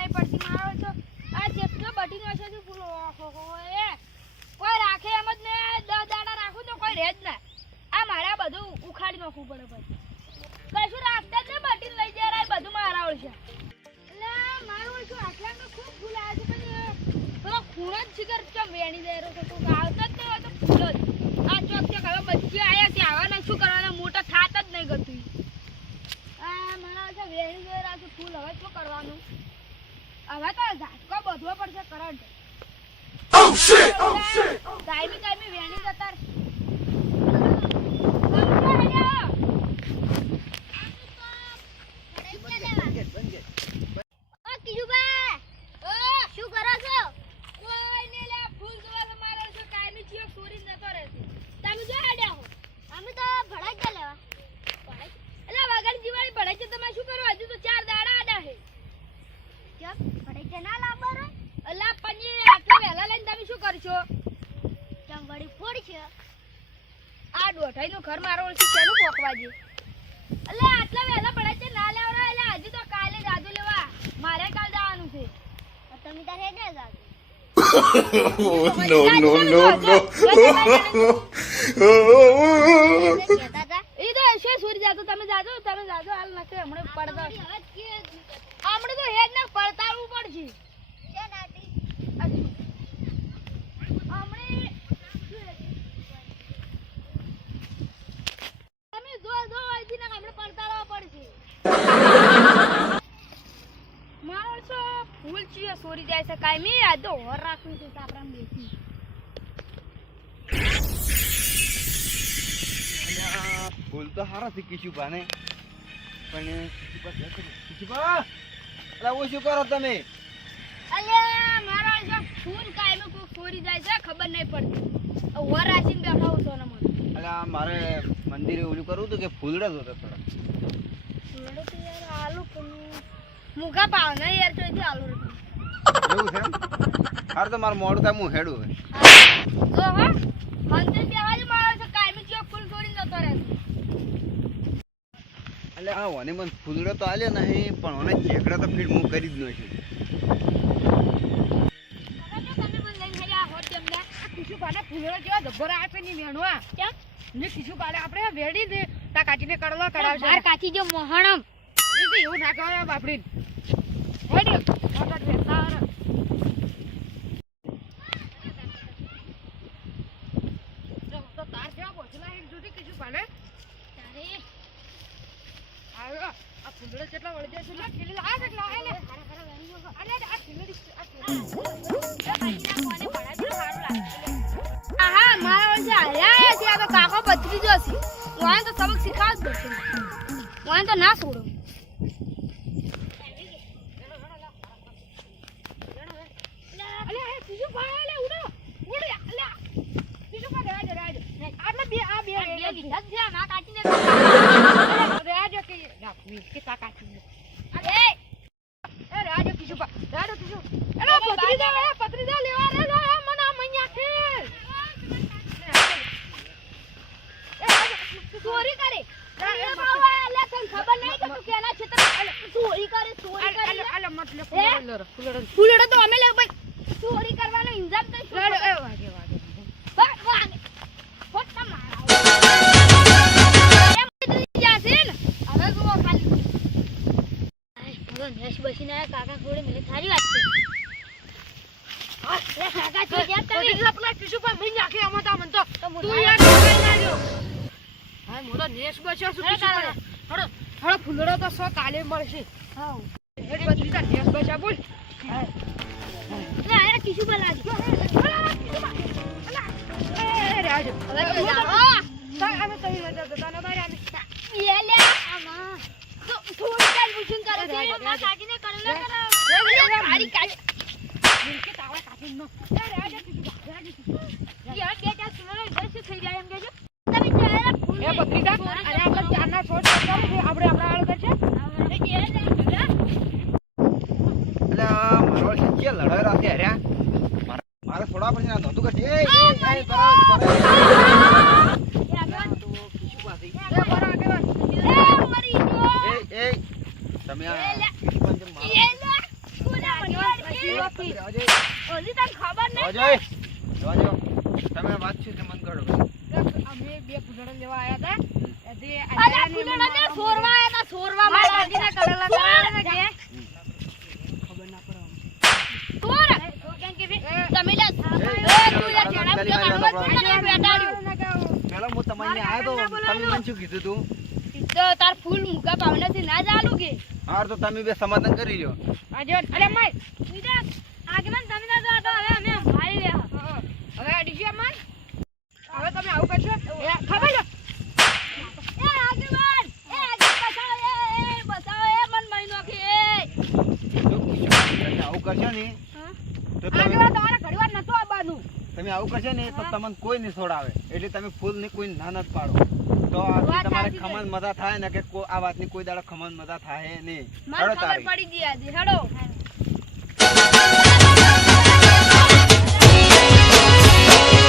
નહીં પડતી મારો છો આ જેટલો બટી નો છે ફૂલ ઓહો એ કોઈ રાખે એમ જ ને 10 દાડા રાખું તો કોઈ રહે જ ના આ મારા બધું ઉખાડી નાખવું પડે પછી કશું રાખતા જ ને બટી લઈ જાય બધું મારા ઓળશે એટલે મારું ઓળશું આટલામાં ખૂબ ફૂલ આવે છે પણ પેલો ખૂણ જ શિખર ચમ વેણી દે રહ્યો છે તું આવતો જ નહીં હોય તો ફૂલ જ આ ચોક છે હવે બચ્ચી આવ્યા છે આવાના શું કરવાના મોટા થાત જ નહીં ગતું આ મારા છે વેણી દે રહ્યા છે ફૂલ હવે શું કરવાનું હવે તો ઝાટકો બધવો પડશે કરંટ કાયમી વેણી જતા ઘર મારો ચાલુ પોકવાજી એટલે આટલા વહેલા પડે છે ના લેવરા એટલે હજી તો કાલે જાદુ લેવા મારે કાલ જવાનું છે તમે તારે હેડે જાદુ નો ઈ તો છે સુરી જાદુ તમે જાદુ હાલ નકે હમણે પડતા હમણે તો હેડ ને પડતાળવું પડશે કે નાટી ફૂલ ચીયો સોરી જાય છે કાયમી આ તો હોર રાખવું છે સાપરામ બેસી ફૂલ તો હારા છે કિશુભાને પણ કિશુભા અલા ઓ શું કરો તમે અલ્યા મારો જો ફૂલ કાયમી કો સોરી જાય છે ખબર નહીં પડતી હોર રાખીને બેઠા હું સોના મને અલા મારે મંદિરે ઓલું કરવું તો કે ફૂલડા જોતા થોડા ફૂલડો તો યાર આલુ પણ મુકા પાવ ને યાર તો એટલે આલુ એવું છે હાર તો માર મોડું થાય હું હેડું જો હા અંતે બેવાજ મારો છે કાયમી ચો ફૂલ છોડી જતો રહે એટલે આ ઓને મન ફૂલડો તો આલ્યો નહીં પણ ઓને ચેકડા તો ફીડ હું કરી જ ન છું ફૂલડો જેવા જબ્બર આવે છે ની મેણવા કેમ ને કીધું કાલે આપણે વેડી દે તા કાચીને કડવા કરાવશે માર કાચી જો મોહણમ ઈ એવું ના કરાય બાપડી હેડ્યો મોટા બેસા તો તાર જેવા બોચલા એક જુદી કીધું કાલે તારે આવ્યો આ ફૂલડો કેટલા વળી જાય છે લા ખેલી આ કેટલા આ લે અરે આ ખેલી આ કાચીના કોને પડાજો સારું લાગે આહા મારા વચ્ચે આયા છે આ તો કાકો બદલી જો છે વાન તો સબક શીખાવ જ પડશે વાન તો ના છોડો અલે એ બીજું ભાઈ લે ઉડો ઉડ લે બીજું કા રાજો આટલા બે આ બે લીધા છે ના કાચીને રાજો કે ના કે કા કાચીને અરે એ રાજો બીજું રાજો બીજું અરે પત્રીદા લેવા રે મના મૈયા છે ચોરી કરે લે તને ખબર નહીં કે તું કેના છે ચોરી કરે અલે મતલબ ફૂલડો તો અમે લે ભાઈ ચોરી કરવાનો ઇન્જામ તો વાગે ફોટ મારા જાશે ને હવે ગો ખાલી હવે નેશ બસીને કાકા થોડી મને સારી વાત છે લે કાકા તો ગયા તમે આપલા કિશુ પર મઈ નાખે આમાં તા મન તો તું યાર કઈ લાગ્યો હા મોરો નેશ બસ્યો શું કિશુ પર હળો ફૂલડો તો સો કાલે મળશે હા હેડ બદલી તા નેશ બસ્યા બોલ લે આ કિશુ પર લાગી એ રાજ હવે તો જાઓ તા અમે તઈ નજર તો તને બાર આને લે લે આમાં તો થોડી કાલ પૂછન કરે છે માં કાકીને કરલે કરે મારી કાકી મિલકે તાવા કાકી નો એ રાજ કિશુ યાર બે ચાર સુનો બસ થઈ જાય એમ કેજો તમે ચારા ફૂલ એ પત્રિકા અને આપણે ચારના છોડ કરતા આપણે આપણા આળ કરશે એટલે મારો શિક્ષિયા લડાઈ રાતે હર્યા મારે થોડા પછી ના ધંધો કરજે એ તમે આ નોખી અજય હજી તને ખબર નહીં અજય જોજો તમે વાત છે તે મન કરો અમે બે ફૂલડા લેવા આયા હતા અલા ફૂલડા ને સોરવા આયા તા સોરવા મારા આજીના કરેલા કરેલા કે ખબર ના પડે સોર કેમ કે તમે લે તું લે જેડા કે મારવા ફૂલડા બેટાડ્યું પેલા હું તમને આયો તો તમે મને શું કીધું તું તો તાર ફૂલ મુકા પાવનાથી ના ચાલુ કે હાર તો તમે બે સમાધાન કરી લ્યો આજે અરે મય સીધા આગમન તમે ના જાતો હવે અમે ભાઈ લે હવે ડીજી મન હવે તમે આવું કરશો ખબર છે એ આગમન એ બતાવો એ મન મહિનો કે તમે આવું કરશો ને તો તમે આગળ તમારે ઘડીવાર નતો આવવાનું તમે આવું કરશો ને તો તમને કોઈ નહીં છોડાવે એટલે તમે ફૂલ ને કોઈ ના જ પાડો તો આથી વાત તમારે સાચી ખમણ મજા થાય ને કે આ વાતની કોઈ દાડો ખમણ મજા થાય નહીં મને હેડો ખબર તારી પડી ગઈ આજે હેડો